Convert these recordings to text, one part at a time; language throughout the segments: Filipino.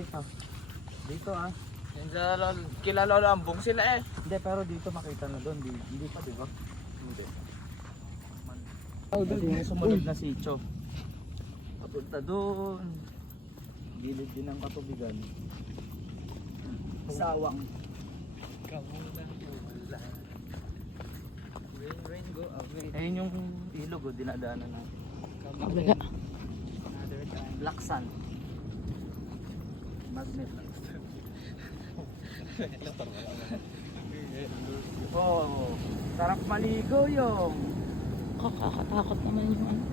Dito ah. Kila Lolo Ambong sila eh. Hindi, pero dito makita na doon. Hindi pa, di ba? Hindi. Kasi yung sumunod na sitio. Papunta doon. Gilid din ng katubigan. Sawang. Rain go away. Ayun yung ilog o dinadaanan natin. Kabila. Black Sand. Magnet. Oh, sarap maligo yung. Kakakatakot naman yung ano.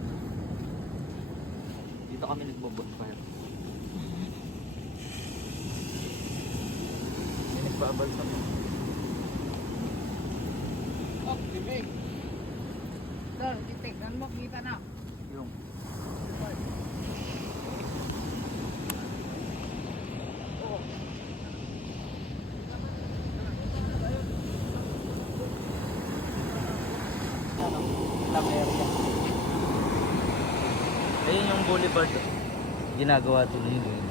Dito kami nagbo-bonfire. May nagbabalsa mo. Oh, bibig. Dol, titignan mo, kita na. Yung. Lang area. Ayun yung boulevard. Ginagawa tuloy yun.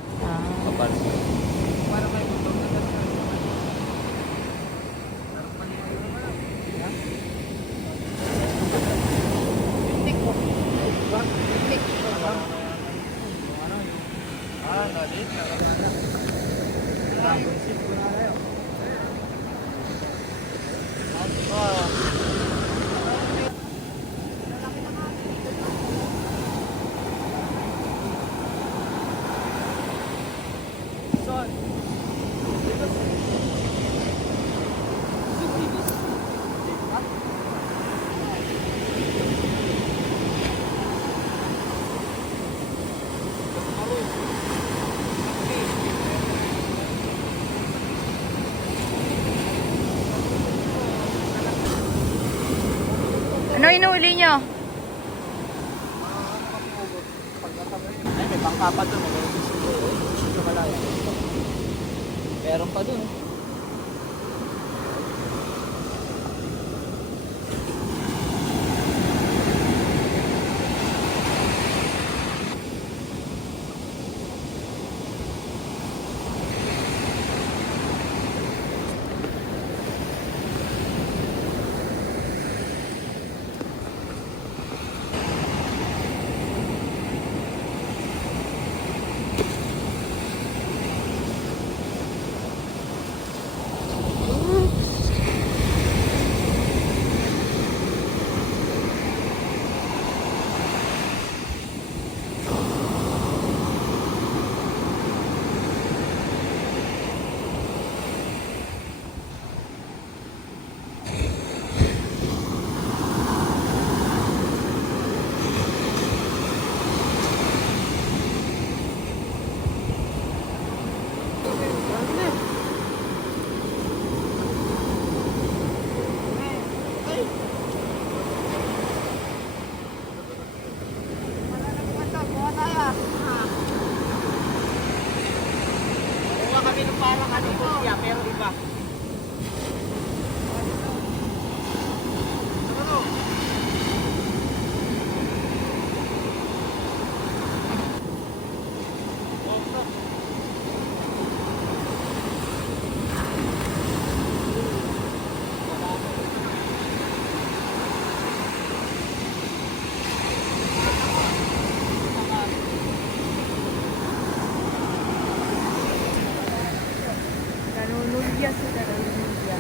Kapal. Para kayo bubong na Ano inuuli nyo? Ay, may bangka pa doon. Sito Malaya. Meron pa doon. parang ano po siya, pero iba. Nanunulya sila, nanunulya.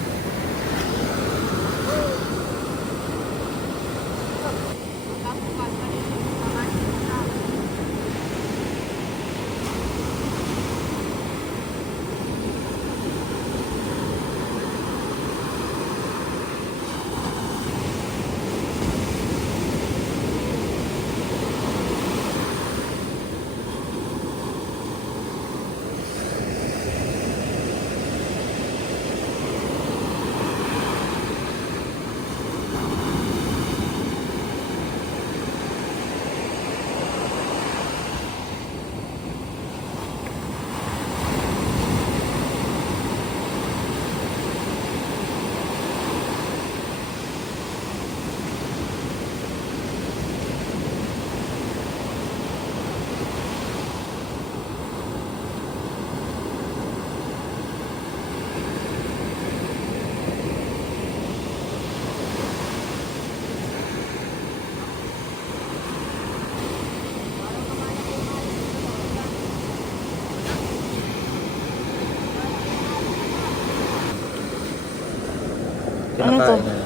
Ano to? kinakain yan.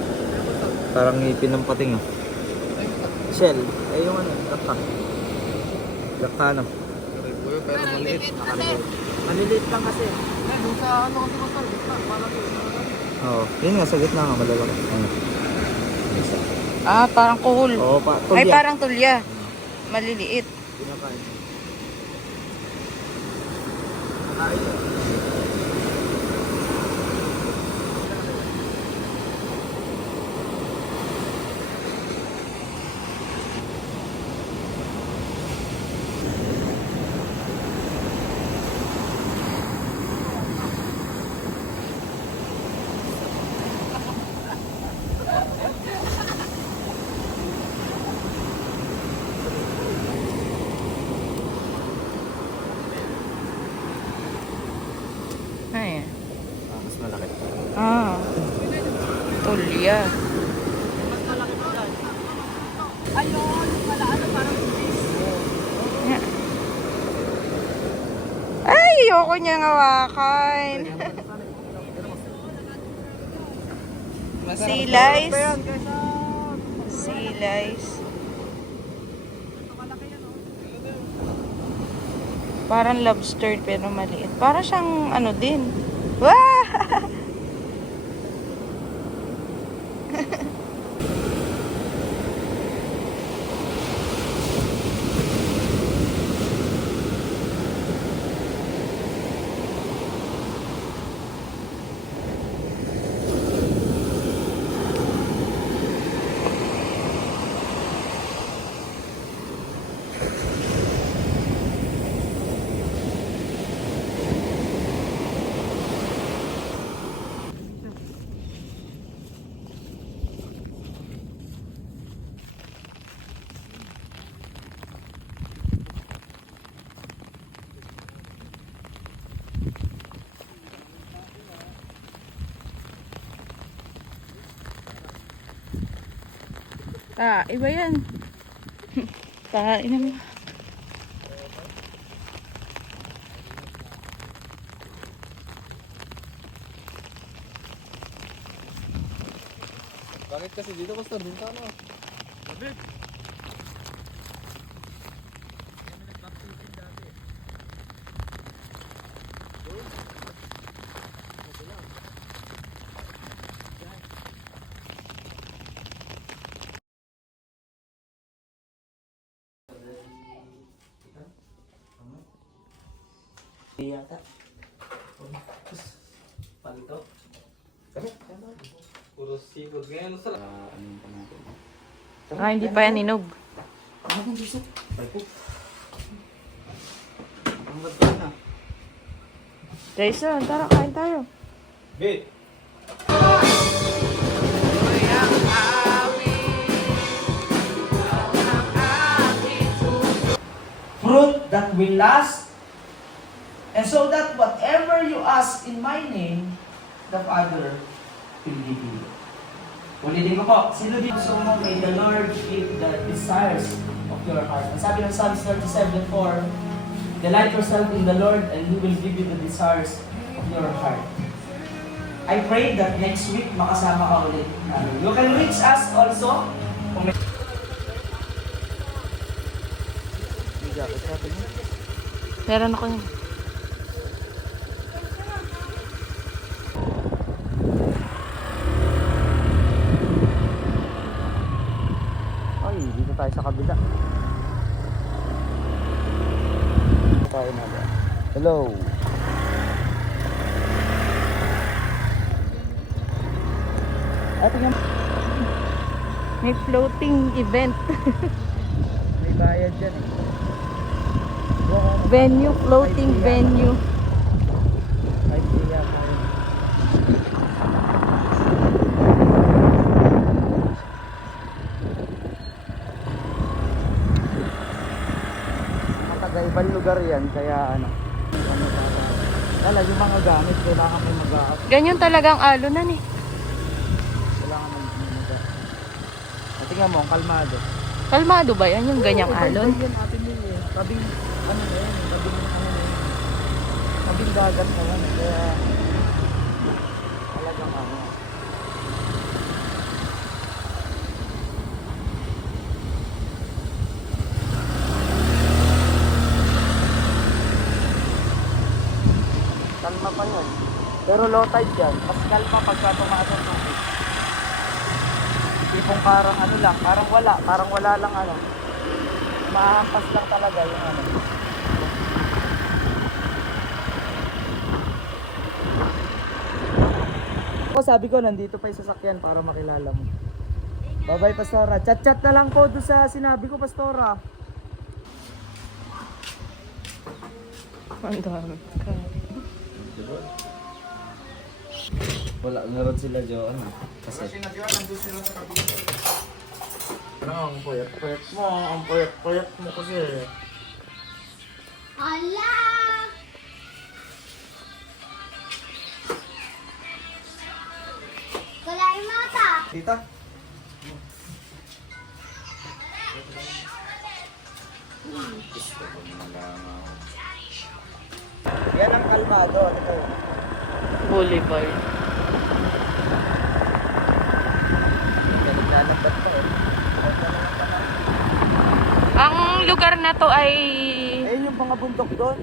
Parang ngipin ng pating ah. Shell. Eh yung ano, lakka. Lakka ano. Pero maliit. Maliliit lang kasi. Doon sa ano kasi ko sa gitna. Parang Oo. Yun nga, sa gitna nga malalaki. Ano? Isa. Ah, parang kuhol. Oo, Ay, tulya. parang tulya. Maliliit. Kinakain. Kain. Ay. Mas malaki. Ah. Tulya. Nga. Ay, ayoko niyang hawakan. Silais. Silais. Parang lobster pero maliit. Parang siyang ano din. Wah! Ah, iba yan. Kain mo. bakit kasi dito ko doon ka ano? Yata. Palito. Puro seafood. Ngayon sa Ano pa natin? Ah, hindi pa yan inog. Ano kung gusto? Palito. Ang ganda na. Jason, tara, kain tayo. Bit. Fruit that will last, and so that whatever you ask in my name, the Father will give you. Ulitin ko po, sino dito sa mga may the Lord give the desires of your heart? Ang sabi ng Psalms 37:4, delight yourself in the Lord and He will give you the desires of your heart. I pray that next week makasama ka ulit. You can reach us also. Kung may Meron ako yun. Ay, dito tayo sa kabila. Tayo na ba? Hello. Tingnan. May floating event. May bayad dyan eh. Venue, floating venue. Magkakaibang lugar yan, kaya ano. Wala, yung mga gamit, kailangan may mag-aap. Ganyan talagang alunan eh. Kailangan may mag-aap. Tingnan mo, kalmado. Kalmado ba yan? Yung ganyang Oo, alon? yan atin din eh. Tabing, ano na yan, tabing, ano na yan. Tabing dagat na yan, kaya talagang ano. kalma pa yun. Pero low tide yan, mas kalma pagka tumaas ang tubig. Tipong parang ano lang, parang wala lang ano. Mahampas lang talaga yung ano. Ako sabi ko, nandito pa yung sasakyan para makilala mo. Bye-bye, Pastora. Chat-chat na lang po doon sa sinabi ko, Pastora. Ang dami. Wala na rin sila, Jo. Ano? Kasi... Ano, ang puyat-puyat mo. Ang puyat-puyat mo kasi. Hala! Kalahin mata! Tita? Yan ang kalmado. Ano to? Boulevard. Naglalagdat pa eh. Ang lugar na to ay Ayun yung mga bundok doon.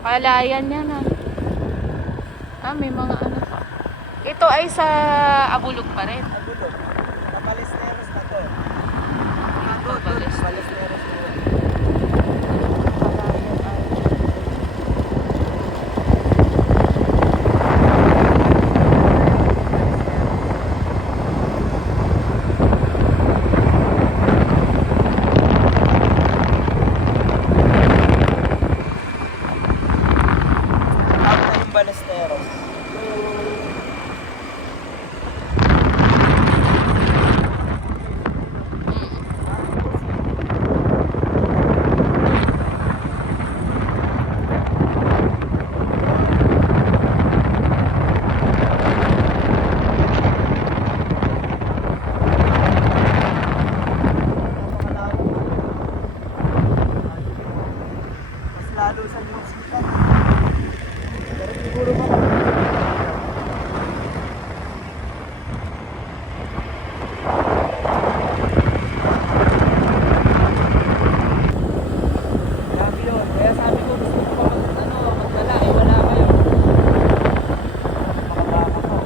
Palayan yan may mga ano pa. Ito ay sa Abulog pa rin. Nagulog. Kapalisteros na to. Papalis. Kapalisteros na yun. Tawag na yung Balesteros. Mas lalo sa hospital. Pero siguro ba grabe yun. Kaya sabi ko gusto ko pa magdala eh wala kayo. Makabaka ko.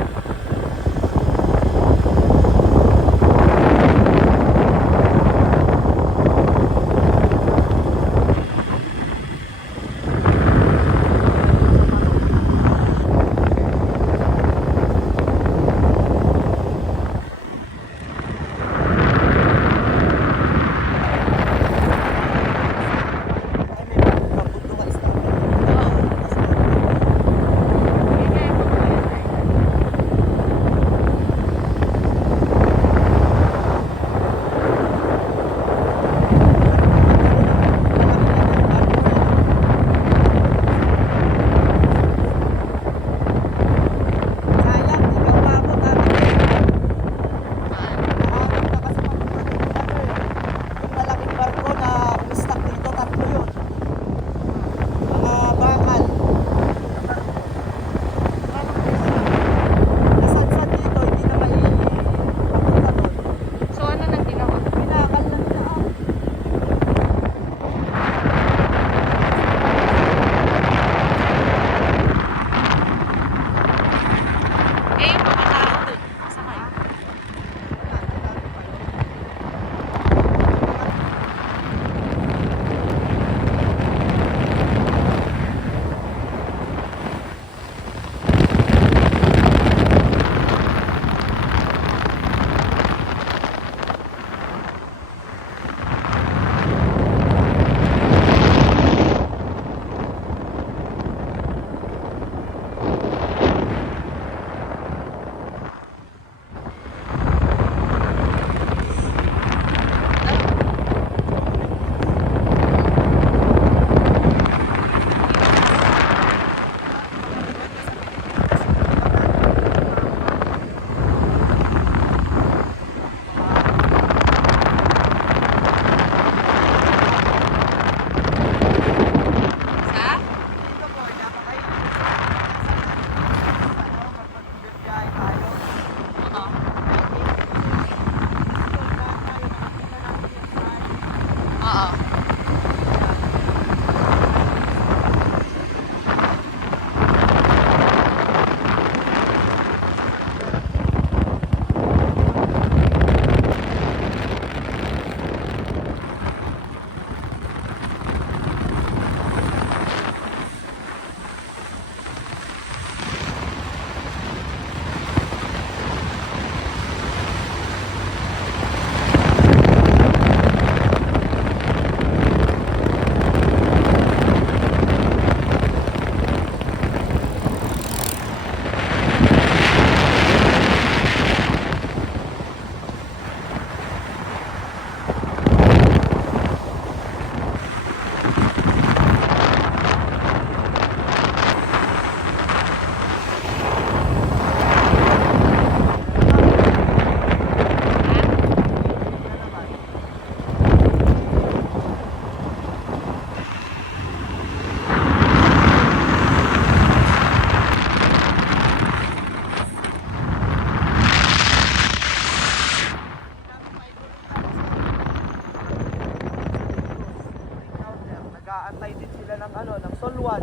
din sila ng ano, ng Solwan.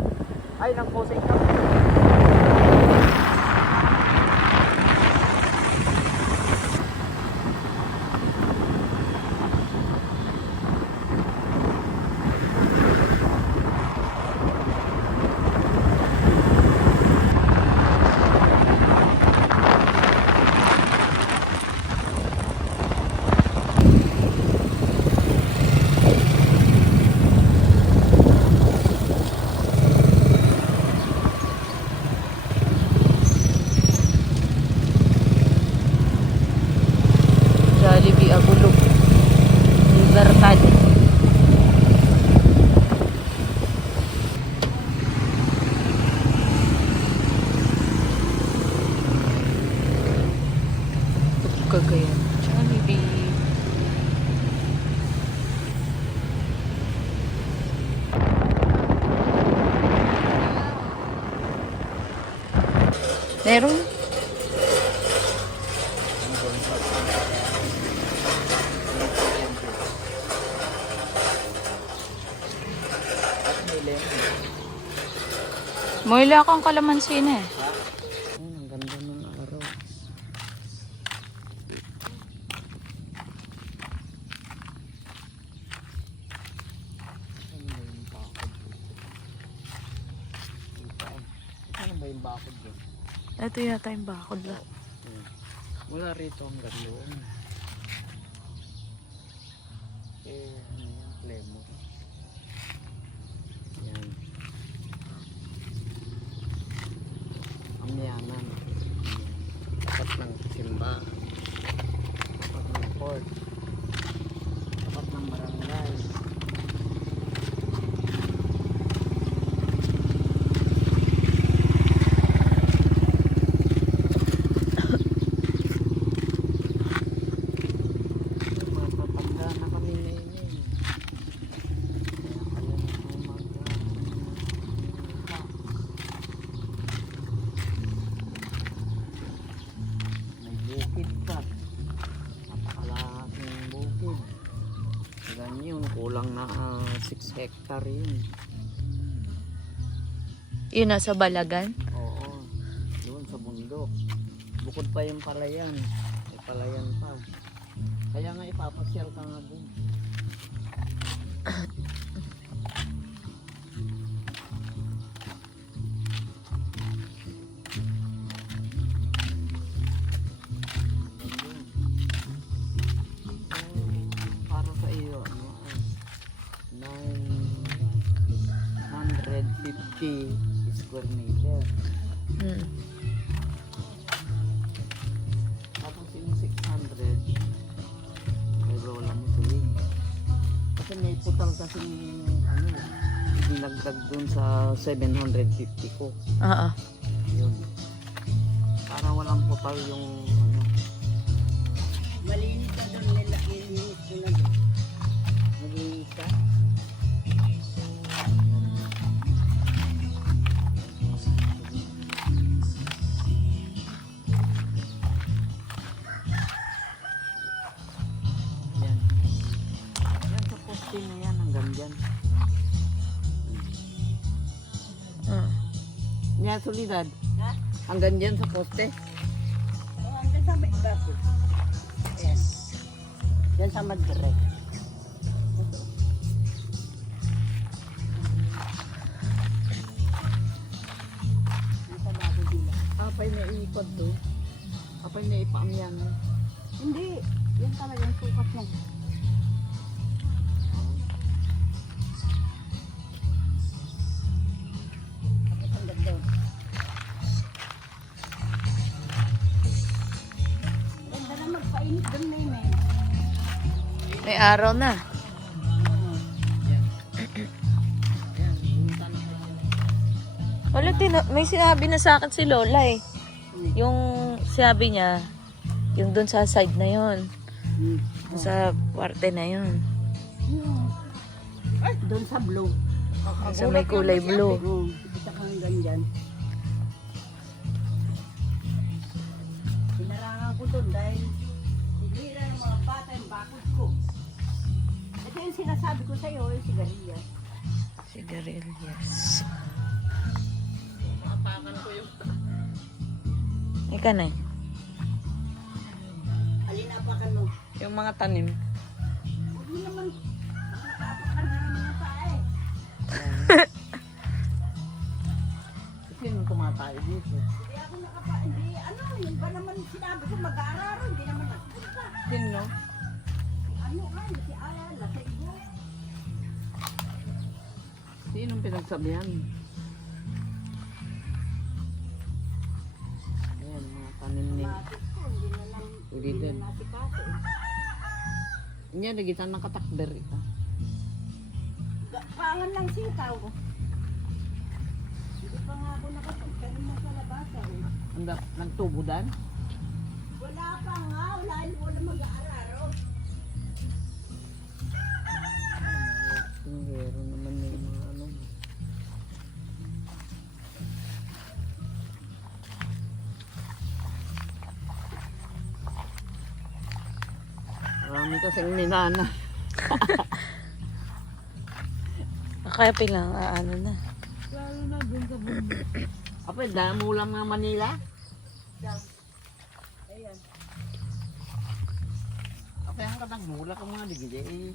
Ay, ng Posay Cup. Jollibee Abulog. Libertad. Cagayan. Jollibee. Meron. Moila kang kalamansi na eh. Ayun, ang ganda ng araw. Ano ba yung bakod doon? Ito yata yung bakod la. Wala rito ang doon. Ano yan? Lemo. Yan. Ang yaman. Tapat ng simba. Tapat ng port. Tapat ng barangay. Matatanda na kami ngayon. Kaya na may bukid pa. Napakalaking bukid. Ganyan yun, kulang na 6 hectare yun. Yun nasa Balagan. Oo, yun sa bundok. Bukod pa yung palayan. May palayan pa. Kaya nga ipapasyal ka nga dun. Para sa iyo, ano, 950 square meter. Hmm. Tapos yung 600, may lola mo tuwing. Kasi may putal kasi ano, dinagdag dun sa 750 ko. Oo. Yun. Para walang putal yung ano. Malinis na doon nila, ilinis ko na doon. Nag-iis ka? Yan. Yan sa poste na yan, hanggang dyan. Yan, solidad. Ha? Hanggang dyan sa poste. Oh, hanggang sa may baso. Ayan. Yan sa Madre. Nasa bago dila. Apay na iikot to. Apay na ipaam yan. Hindi. Yan talagang sukat lang. Tapos ang ganda. Ganda na magpainit doon na yun eh. May araw na. Wala, may sinabi na sa akin si Lola eh. Yung sinabi niya, yung dun sa side na yon, dun sa parte na yon, Ay, doon sa blue. sa may kulay blue. Oo, kita kang ganyan. Pinarangan ko doon dahil sinira ng mga bata yung bakod ko. Ito yung sinasabi ko sa'yo, yung sigarilyas. Sigarilyas. Ika na. Alin apakan mo? Yung mga tanim. Huwag mo naman. Apakan na naman pa eh. Sino tumatay dito? Hindi ako hindi, ano, yun ba naman sinabi ko mag-aararo, hindi naman nagpunta. Sino? Ano nga, si Ayala, sa iyo. Sinong pinagsabihan? Ayan, mga tanim ni Matis ko, hindi na lang, Ulidin. nasikaso. Inya, nagitan ng katakber ito. Pangan lang sitaw ko. Hindi pa nga ako nakapagkaroon ng kalabasa eh. Nagtubo dan? Wala pa nga, wala mag-aararo. Tingero naman yung mga ano. Marami kasing ninana. Kaya pilang ano na. Lalo na dun sa bundok. Apa, damo lang ng Manila? Ayan. Apa yung katagmula ka mga digili eh.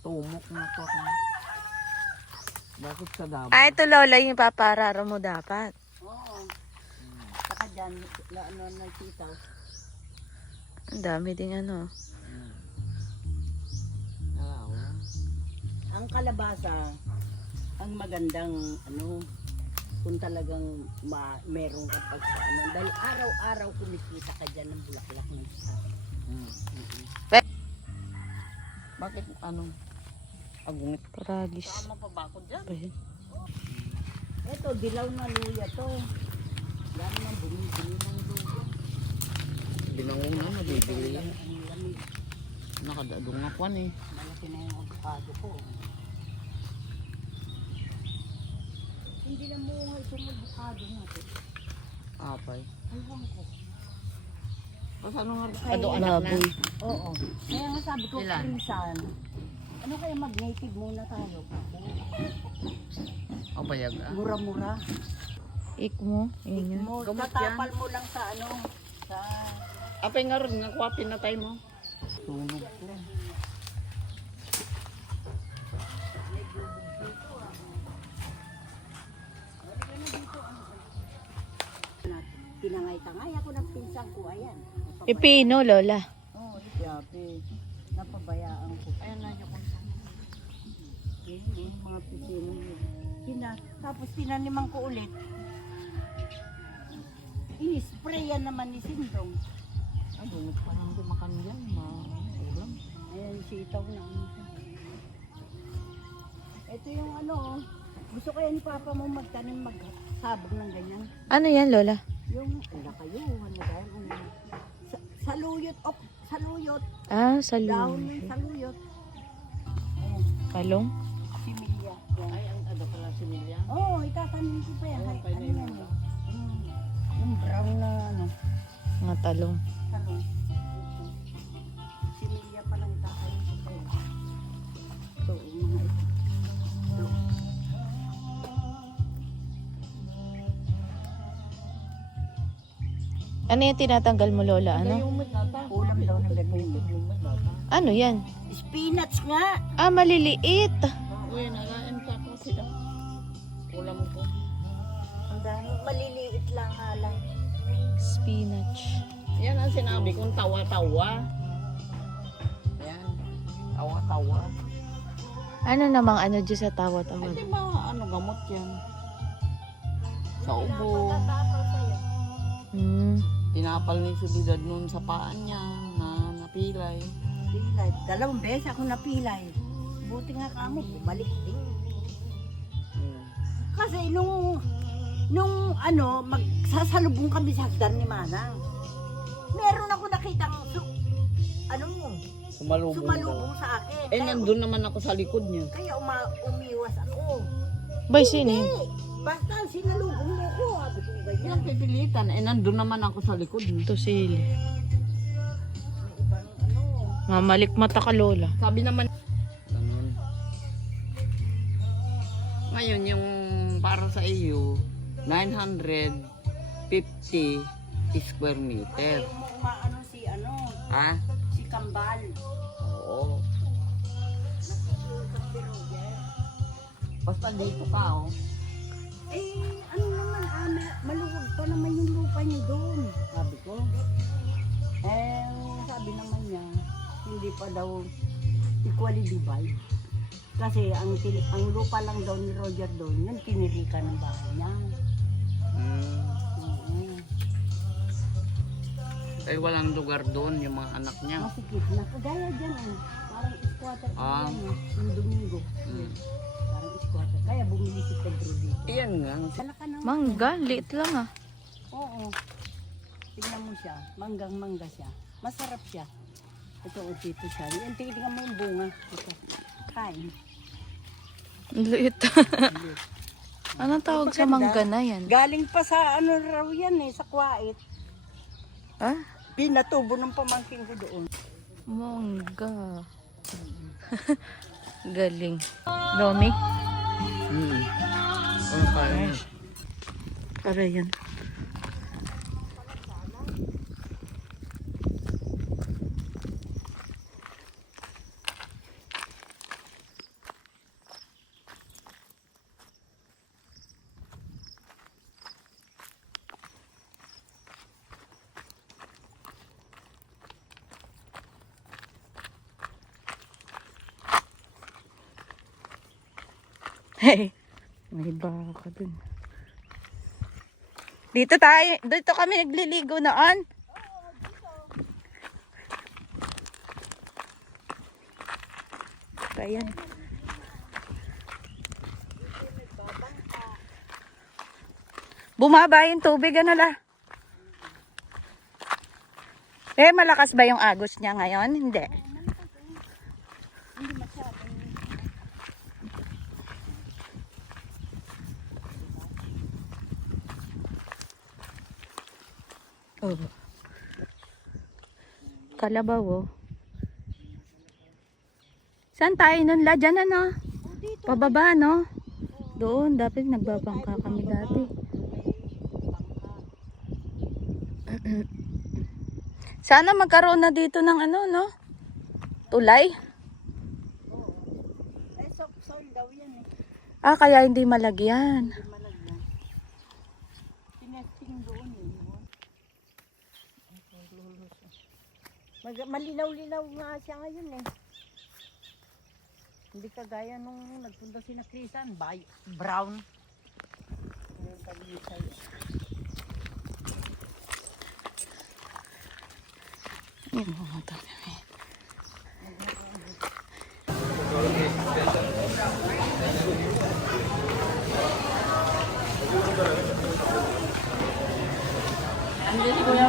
Tumok na to ako. Bakit sa damo? Ah, ito Lola, yung papararo mo dapat. Oo. Saka dyan, ano na sitaw. Ang dami ding ano. Nalawa. Ang kalabasa, ang magandang ano, kung talagang meron ka pag ano, dahil araw-araw kumikita ka dyan ng bulaklak ng isa. Bakit ano? Agungit. Paragis. Mapabakod dyan. Ito, dilaw na luya to. Yan ang bumibili ng luya. Binangon na, nabibili yan. Ang lamig. Nakadadong ako eh. Malaki na yung avocado ko. Hindi na munga itong avocado natin. Apay. Aywan ko. Tapos ano nga? Baboy. Oo. Kaya nga sabi ko, Ilan? Prinsan, ano kaya mag-native muna tayo? O bayag ah. Mura-mura. Ik mo. Yun yun. Mo, Gamot tatapal mo lang sa ano, sa... Apay nga rin, nakuha pinatay mo. Tunog ko. Tinangay-tangay ako ng pinsan ko, ayan. Pipino, Lola. Oo, yapi. Napabayaan ko. Ayan na yung Mga pisino yun. Tapos tinaniman ko ulit. Ini-sprayan naman ni Sindong. Ay, bumit pa nang dumakan dyan. Maulam. Ayan, sitaw na. Ito yung ano, gusto kaya ni Papa mo magtanim, magsabog ng ganyan. Ano yan, Lola? Yung, wala kayo, ano dahil, saluyot, saluyot, Ah, dahon salon. ng saluyot. Ayan, Kalong? similya. Yan. Ay, ang ano pala si Milia? Oo, itatanim ko pa yan. Oo, Ay, kaya ano na yan eh. Yung brown na ano, Mga talong. talong. Ito. Similya pa lang itatanim ko pa yan. Ito, yung mga ito. Ito. Ano yung tinatanggal mo, Lola? Ano? Ulam daw ng ganyan. Ano yan? Spinach nga! Ah, maliliit. Uy, nalain ka po sila. Ulam ko. Ang dami, maliliit lang nga lang. Spinach. Yan ang sinabi kong tawa-tawa. Yan. Tawa-tawa. Ano namang ano dyan sa tawa-tawa? Hindi ba ano gamot yan? Sa ubo. Tatapal sa'yo. Tinapal ni Subidad nun sa paan niya na napilay. Pilay. 2 beses ako napilay. Buti nga kamo, bumalik din. Kasi nung ano, magsasalubong kami sa hagdan ni Manang. Meron ako nakitang Sumalubong daw. sumalubong sa akin. Eh, nandun naman ako sa likod niya. Kaya umiwas ako. Bay, sino yun? Eh, basta sinalubong mo ko. Sabi ko ganyan. Yan, pipilitan. Eh, nandun naman ako sa likod niya. Ito sili. May ibang ano. Mamalik mata ka, Lola. Sabi naman. Ganun. Ngayon, yung para sa iyo, 950 square meter. Umaano si Ha? si Kambal. Oo. Basta dito ka, oh. Eh, ano naman, maluwag pa naman yung lupa niyo doon. Sabi ko. Eh, sabi naman niya, hindi pa daw equally divide. Kasi ang lupa lang daw ni Roger doon, yun tinirika ng bahay niya. Oo. Eh, walang lugar doon yung mga anak niya. Masikip na. Kagaya dyan, parang squatter Ah. yung Domingo. Parang squatter. Kaya bumili si Pedro dito. Iyan nga. Wala ka ng Mangga, liit lang ah. Oo. Tignan mo siya. Manggang-mangga siya. Masarap siya. Ito, dito siya. Yan, tignan mo yung bunga. Ito. Kain. Liit. Anong tawag sa mangga na yan? Galing pa sa ano raw yan sa Kuwait. Ha? Pinatubo ng pamangkin ko doon. Mangga. Galing. Lomi? Para yan. Hey, may baka dun. Dito kami nagliligo noon. Ayan. Bumaba yung tubig, ano la? Eh, malakas ba yung agos niya ngayon? Hindi. Oh. Kalabaw, oh. Saan tayo nun la? Diyan ano? Pababa, no? Doon, dapat nagbabangka kami dati. Sana magkaroon na dito ng ano, no? Tulay? Eh, soil daw yan Ah, kaya hindi malagyan. Malagyan. Tinesting doon malinaw-linaw nga siya ngayon Hindi kagaya nung nagpunta si na Crisan, brown. Yung mga tabi.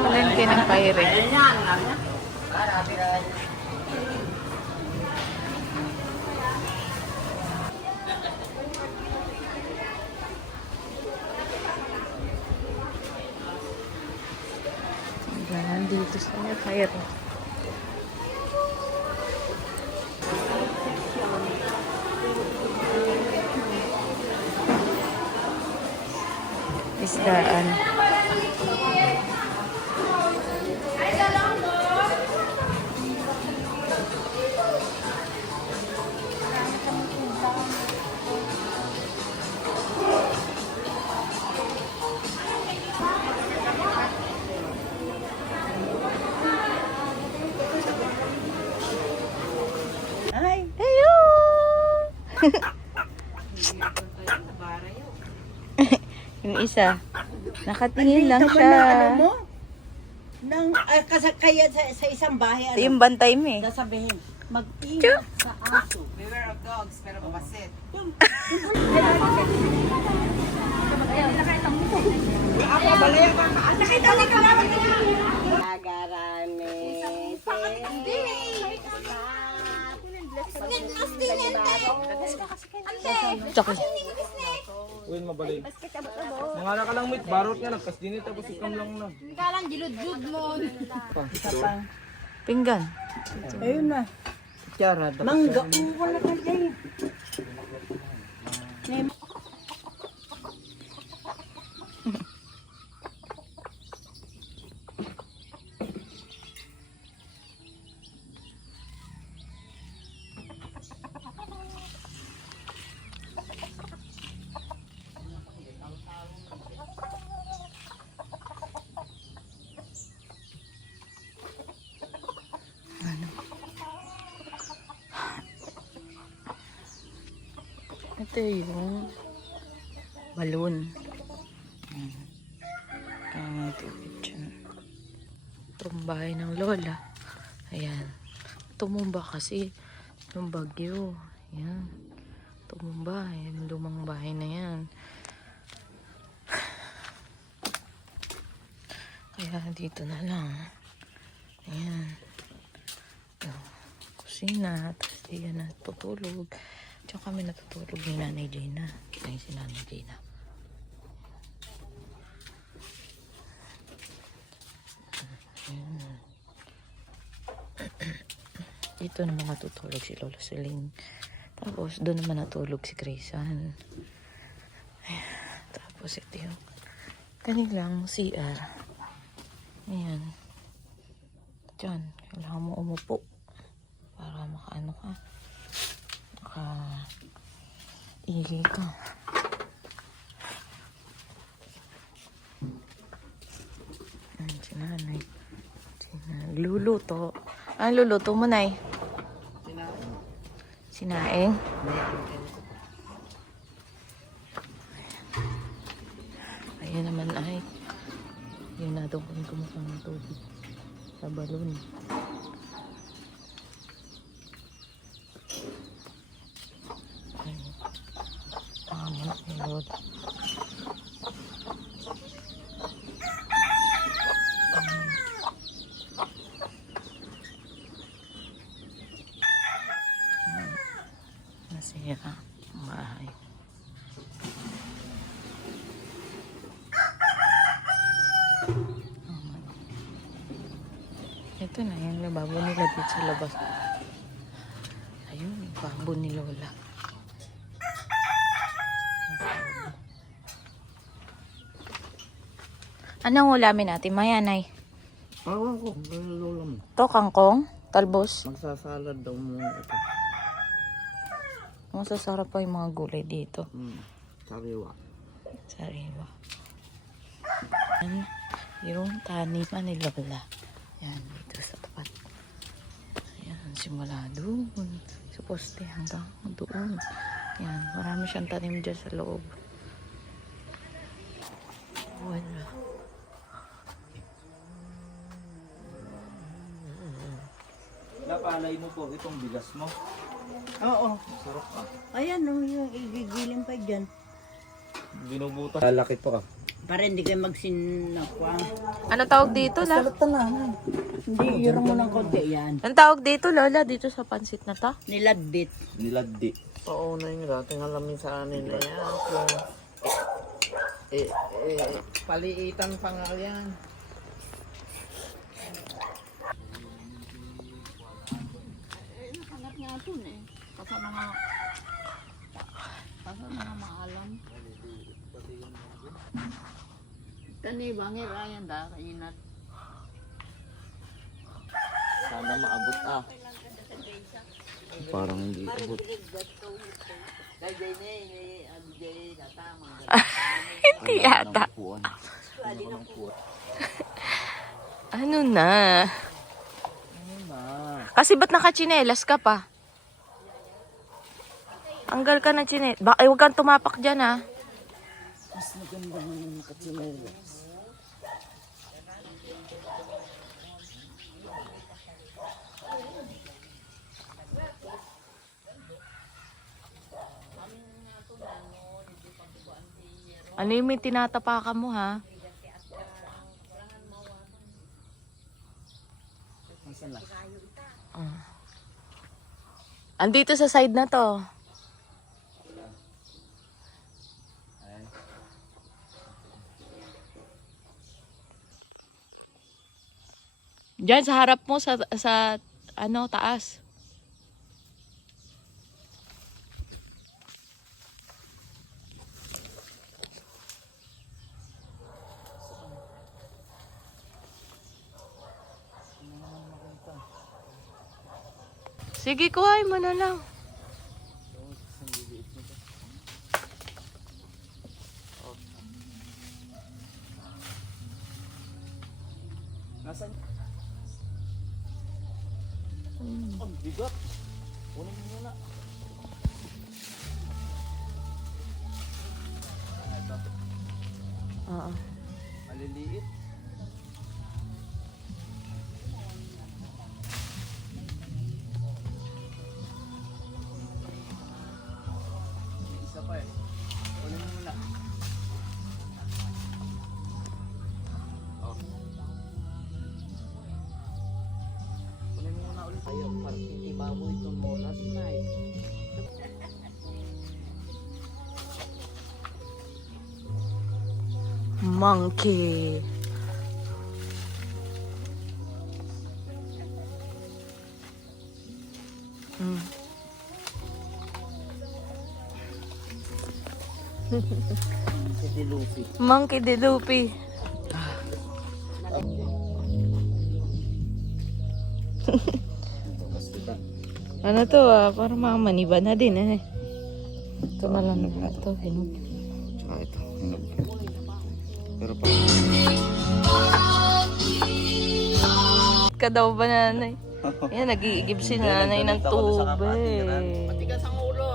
Palengke ng Paire. Yan, dito sa Paire. Isdaan. Ay, Yung isa, nakatingin lang Nakita mo siya. na ano mo? Kaya sa isang bahay, Ito yung bantay mo eh. sasabihin, mag-ingat sa aso. Beware of dogs, pero mabasit. Tsaka, Uwin mabalik. Mga ka lang mit, barot nga lang, kas dinit tapos ikam lang na. pinggan. Ayun na. Tiara, Mangga. Wala ka dyan. Ito yung balon. Ito yung bahay ng lola. Ayan. Tumumba kasi yung bagyo. Ayan. Tumumba. Ayan, yung lumang bahay na yan. Kaya dito na lang. Ayan. Ito. Kusina. Tapos diyan natutulog. Tsaka kami natutulog ni Nanay Gina. Ayan si Nanay Gina. Ayan. Dito naman natutulog si Lola Celine. Tapos doon naman natulog si Grayson. Ayan. Tapos ito yung kanilang CR. Ayan. Diyan. Kailangan mo umupo. Para makaano ka. Ihi ka. Ayan si Nanay. Luluto. Ang luluto mo, Nay? Sinaing. Ayan naman ay yun na doon kung kumakang ng tubig sa balon. Ayan. Tama ni Lola. Nasira ang bahay. Ito na yung lababo nila dito sa labas. Ayun, yung babo ni Lola. Anong ulamin natin, Mayanay? Oo, ko. Lolo mo. To, kangkong, talbos. Magsasalad daw muna ito. Masasarap pa yung mga gulay dito. Sariwa. Sariwa. Yan, yung taniman ni Lola. Yan, dito sa tapat. Yan, simula doon. Sa poste hanggang doon. Yan, marami siyang tanim dyan sa loob. Wala. Napalay mo po itong bigas mo. Oo. Sarap ah. Ayan, no, yung igigiling pa dyan. Binubutas. Lalaki to ah. Para hindi kayo magsinakwa. Ano tawag dito, La? Hindi, yurong mo ng konti yan. Ang tawag dito, Lola, dito sa pansit na to? Niladbit. Niladdi. Oo na yung dating alamin sa amin na yan. Paliitan pa nga yan. Nakangat nga ito eh. Kasi mga maalam. Kani bangir ayan da kainat. Sana maabot ah. Parang hindi abot. Hindi yata. Ano na? Kasi ba't nakachinelas ka pa? Anggal ka na chinelas. Huwag kang tumapak dyan, ha? Mas maganda ng katsinelas. Ano yung may tinatapakan mo, ha? Andito sa side na to. Diyan sa harap mo sa ano taas. Sige, kuhain mo na lang. Nasaan? Ang bigat. Kunin mo na. Oo. Maliliit. May isa pa eh. Kunin mo muna. Oh. Kunin mo muna ulit. Ayaw, parang titibaboy itong molas na eh. Monkey. Mm. Si Dilupi. Monkey de Lupi. Ano to parang mga maniba na din eh. Ito na lang na ito. Hinog. Tsaka ito. Pero pa. Ka daw ba nanay? Yan, nag-iigib si nanay ng tubig. Matigas ang ulo.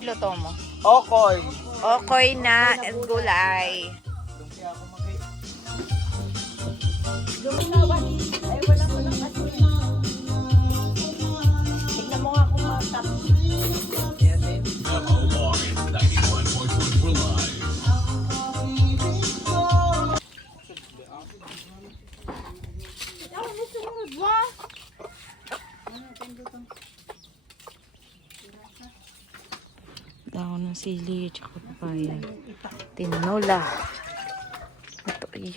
Luto mo. Okoy. Okoy na gulay. Luminawan. Ay, walang asin. Tignan mo nga kung matap. Dahon ng sili, tsaka papaya. Tinola. Ito ay.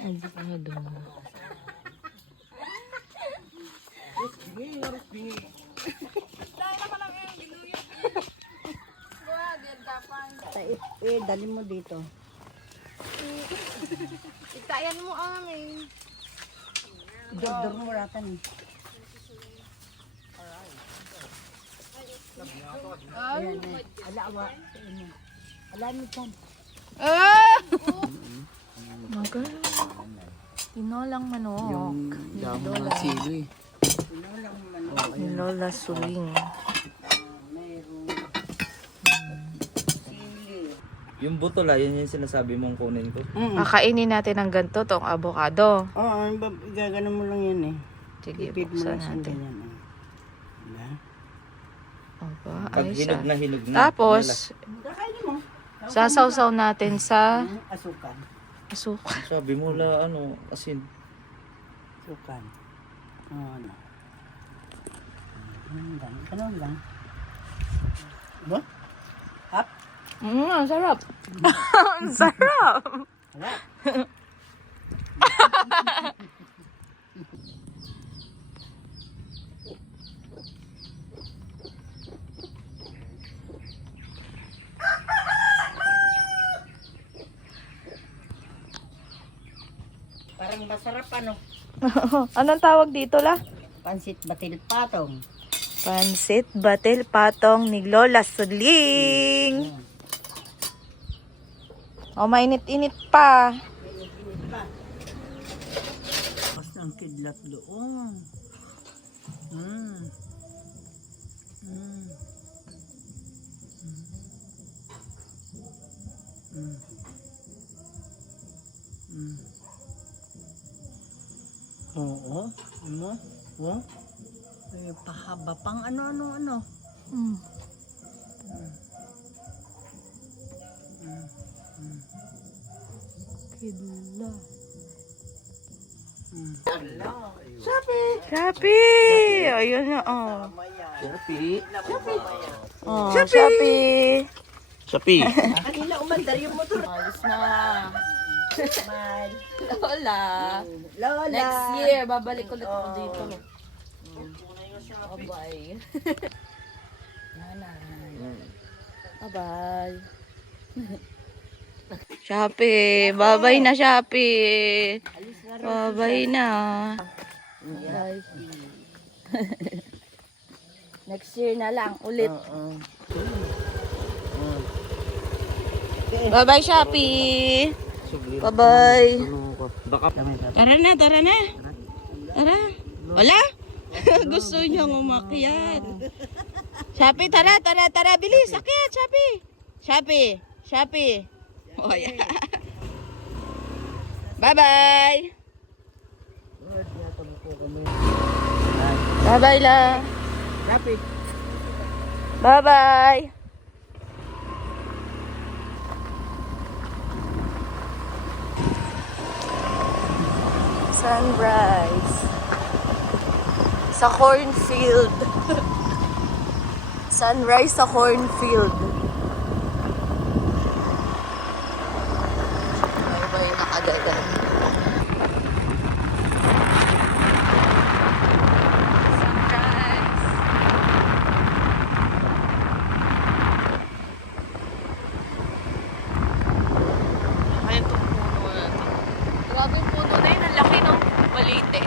Avocado. Dali mo dito. Itayan mo amin. Dor mo ratan eh. Ayan eh. Alawa. Alam mo kan. Magal. Tinolang manok. Damo ng sili. Lola Suling. Yung buto la, yun yung sinasabi mong kunin ko. Kakainin natin ng ganito, tong avocado. Oo, gaganon mo lang yan eh. Sige, Ipit mo buksan lang siyang natin. ganyan. Diba? Opa, Pag ayos hinog ah. na hinog na. Tapos, Kakainin mo. sasawsaw natin sa Asukan. asukal. Sabi mo la, ano, asin. Asukan. Ano. Ganun lang. Ba? Hap? Ang sarap. Ang sarap. Wala. Parang masarap ano. Anong tawag dito la? Pansit batil patong. Pansit Batil Patong ni Lola Suling. O, mainit-init pa. Basta ang kidlat doon. Oo. Ano? Oh? Ay, pahaba pang ano. Mm. Kidla. Shopee! Ayun na, oh. Shopee. Oh, Shopee! Shopee. Kanila umandar yung motor. Alis na. Man. Lola. Lola. Next year, babalik ulit ako dito. Bye-bye. Bye-bye. Shopee. Bye-bye na, Shopee. Bye-bye na. Bye. Next year na lang ulit. Bye-bye, Shopee. Bye-bye. Tara na, tara na. Tara. Wala? Gusto niyang umakyat. Shopee, tara, tara, tara. Bilis, akyat, Shopee. Shopee, Shopee. Oh, yeah. Bye-bye. Bye-bye la. Bye-bye. Sunrise. Sa cornfield. Sunrise sa cornfield. Bye-bye na kagagan. Ayan itong puno natin. Grabe yung puno na yun. Ang laki, no? Maliit eh.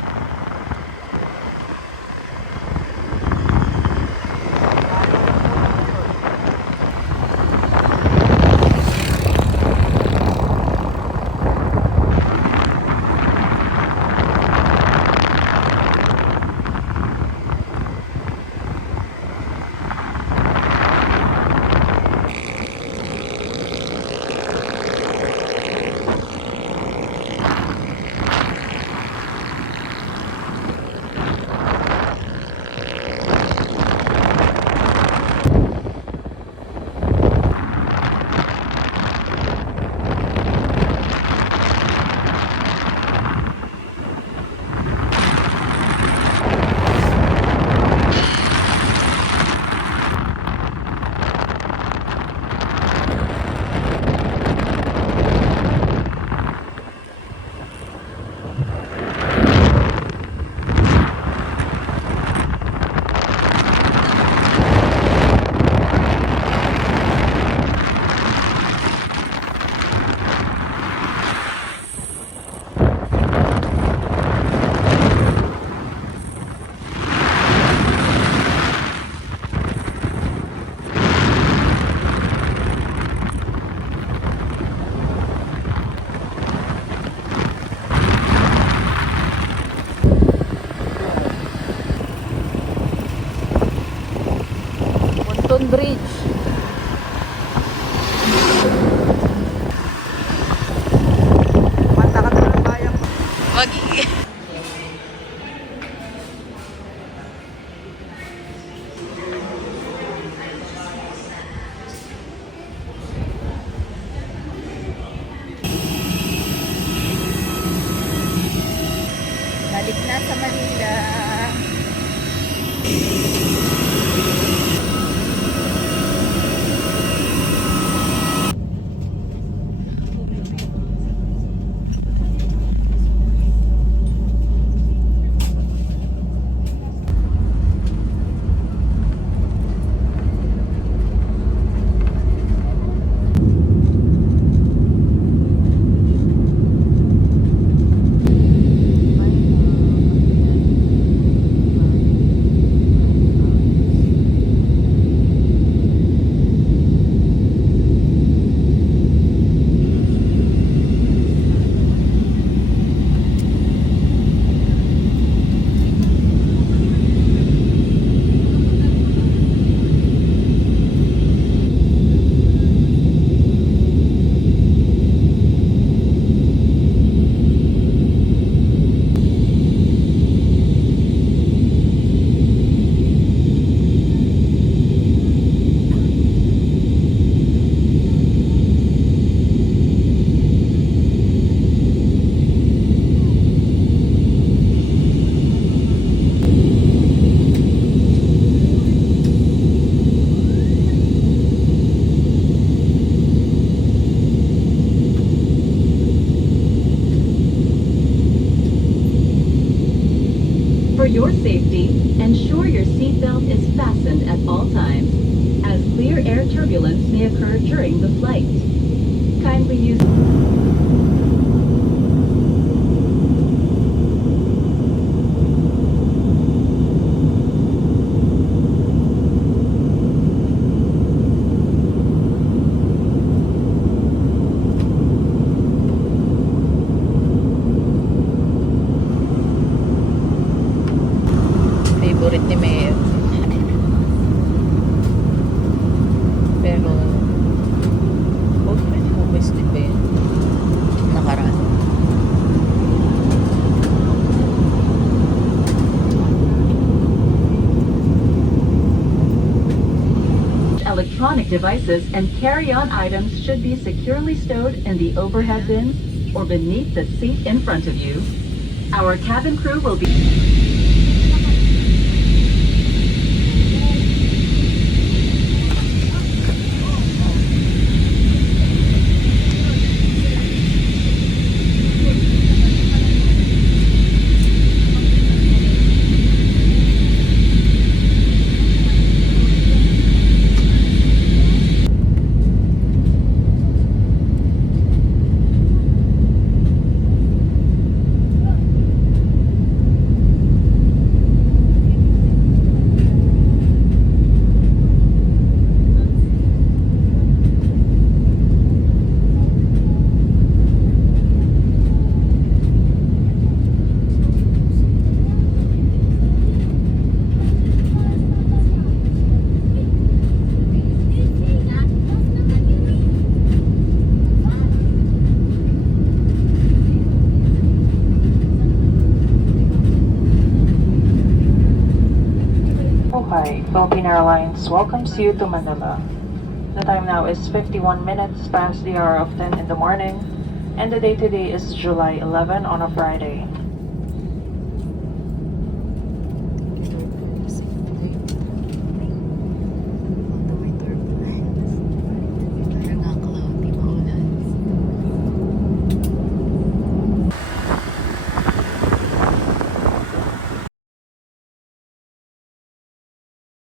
your safety, ensure your seatbelt is fastened at all times, as clear air turbulence may occur during the flight. Kindly use Favorite ni Mayor. Pero, pwede mo ba din ba yun? Nakaraan. electronic devices and carry-on items should be securely stowed in the overhead bins or beneath the seat in front of you. Our cabin crew will be Hi, Philippine Airlines welcomes you to Manila. The time now is 51 minutes past the hour of 10 in the morning, and the day today is July 11 on a Friday.